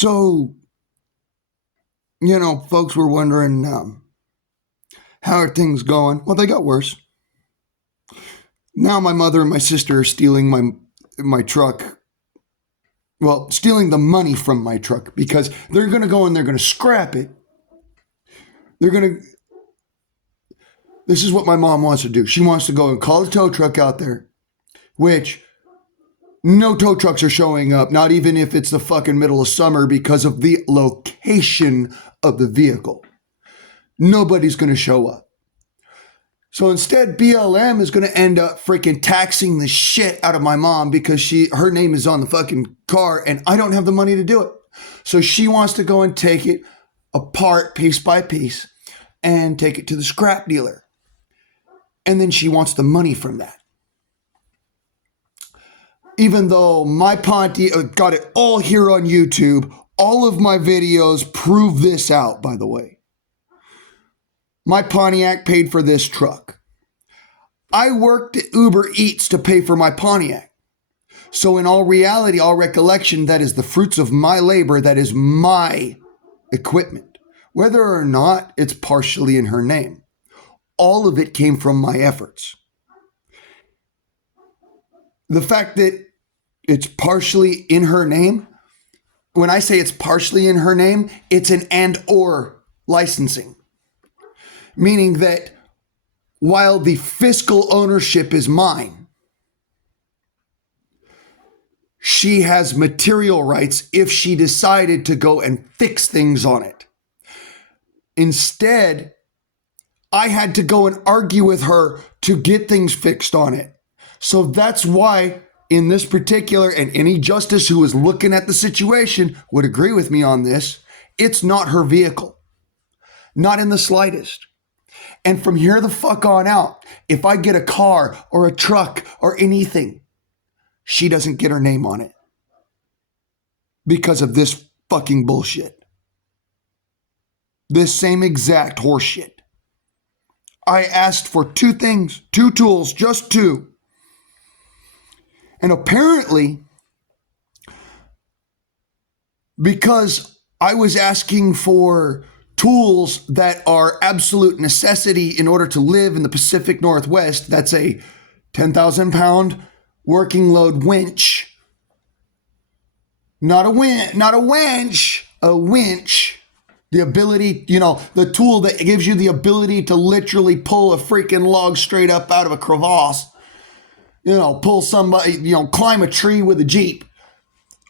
So, folks were wondering how are things going? Well, they got worse. Now my mother and my sister are stealing my truck. Well, stealing the money from my truck because they're going to go and they're going to scrap it. This is what my mom wants to do. She wants to go and call a tow truck out there, which no tow trucks are showing up, not even if it's the fucking middle of summer because of the location of the vehicle. Nobody's going to show up. So instead, BLM is going to end up freaking taxing the shit out of my mom because her name is on the fucking car and I don't have the money to do it. So she wants to go and take it apart piece by piece and take it to the scrap dealer. And then she wants the money from that. Even though my Pontiac, got it all here on YouTube, all of my videos prove this out, by the way. My Pontiac paid for this truck. I worked at Uber Eats to pay for my Pontiac. So in all reality, all recollection, that is the fruits of my labor. That is my equipment. Whether or not it's partially in her name. All of it came from my efforts. The fact that it's partially in her name, when I say it's partially in her name, it's an and/or licensing. Meaning that while the fiscal ownership is mine, she has material rights if she decided to go and fix things on it. Instead, I had to go and argue with her to get things fixed on it. So that's why in this particular, and any justice who is looking at the situation would agree with me on this, it's not her vehicle. Not in the slightest. And from here the fuck on out, if I get a car or a truck or anything, she doesn't get her name on it. Because of this fucking bullshit. This same exact horseshit. I asked for two things, two tools, just two. And apparently, because I was asking for tools that are absolute necessity in order to live in the Pacific Northwest, that's a 10,000 pound working load winch. Not a winch, a winch. The ability, the tool that gives you the ability to literally pull a freaking log straight up out of a crevasse. Pull somebody, climb a tree with a Jeep.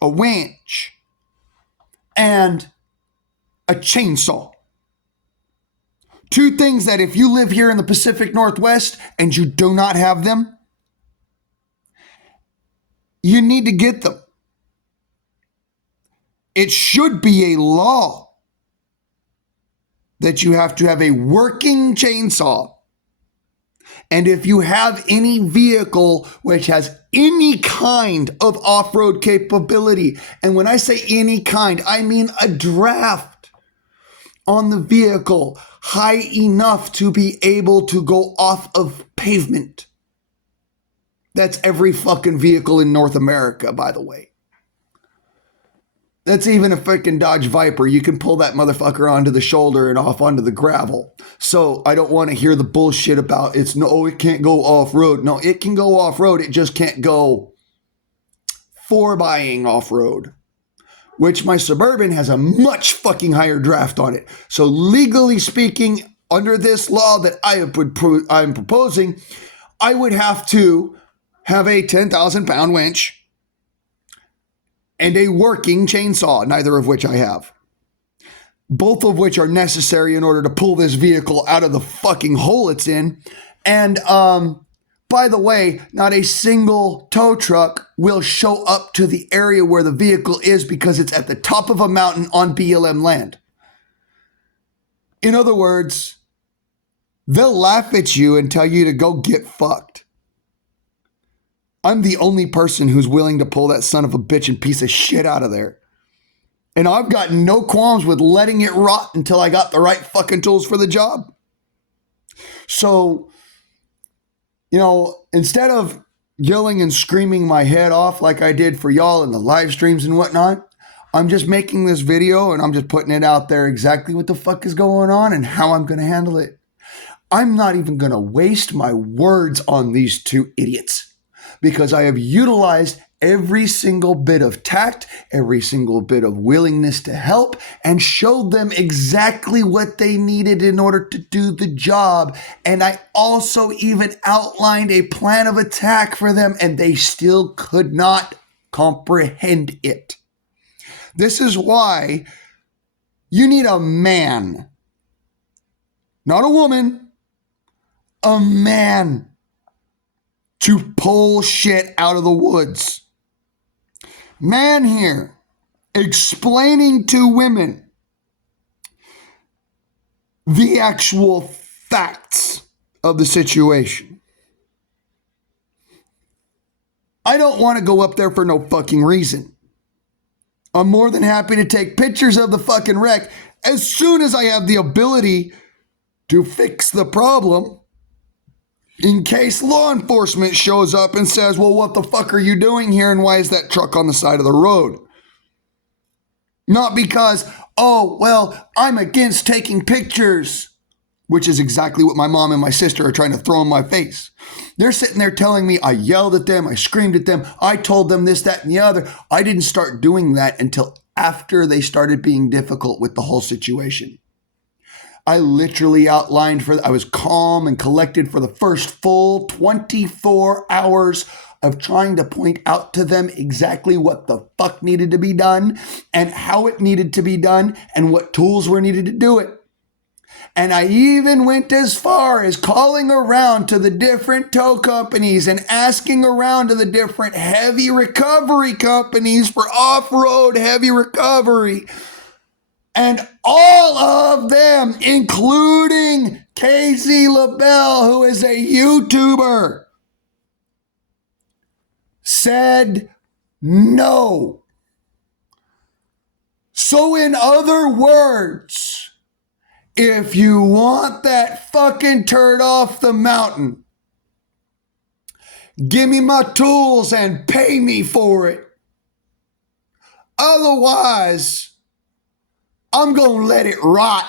A winch. And a chainsaw. Two things that if you live here in the Pacific Northwest and you do not have them, you need to get them. It should be a law that you have to have a working chainsaw. And if you have any vehicle which has any kind of off-road capability, and when I say any kind, I mean a draft on the vehicle high enough to be able to go off of pavement. That's every fucking vehicle in North America, by the way. That's even a freaking Dodge Viper. You can pull that motherfucker onto the shoulder and off onto the gravel. So I don't want to hear the bullshit about it can't go off-road. No, it can go off-road. It just can't go for-buying off-road, which my Suburban has a much fucking higher draft on it. So legally speaking, under this law that I'm proposing, I would have to have a 10,000 pound winch and a working chainsaw, neither of which I have. Both of which are necessary in order to pull this vehicle out of the fucking hole it's in. And by the way, not a single tow truck will show up to the area where the vehicle is because it's at the top of a mountain on BLM land. In other words, they'll laugh at you and tell you to go get fucked. I'm the only person who's willing to pull that son of a bitch and piece of shit out of there. And I've got no qualms with letting it rot until I got the right fucking tools for the job. So, instead of yelling and screaming my head off like I did for y'all in the live streams and whatnot, I'm just making this video and I'm just putting it out there exactly what the fuck is going on and how I'm going to handle it. I'm not even going to waste my words on these two idiots because I have utilized every single bit of tact, every single bit of willingness to help, and showed them exactly what they needed in order to do the job. And I also even outlined a plan of attack for them, and they still could not comprehend it. This is why you need a man, not a woman, a man to pull shit out of the woods. Man here explaining to women the actual facts of the situation. I don't want to go up there for no fucking reason. I'm more than happy to take pictures of the fucking wreck as soon as I have the ability to fix the problem. In case law enforcement shows up and says, well, what the fuck are you doing here and why is that truck on the side of the road? Not because, oh, well, I'm against taking pictures, which is exactly what my mom and my sister are trying to throw in my face. They're sitting there telling me I yelled at them, I screamed at them, I told them this, that, and the other. I didn't start doing that until after they started being difficult with the whole situation. I literally outlined I was calm and collected for the first full 24 hours of trying to point out to them exactly what the fuck needed to be done and how it needed to be done and what tools were needed to do it. And I even went as far as calling around to the different tow companies and asking around to the different heavy recovery companies for off-road heavy recovery. And all of them, including Casey LaBelle, who is a YouTuber, said no. So in other words, if you want that fucking turd off the mountain, give me my tools and pay me for it. Otherwise, I'm going to let it rot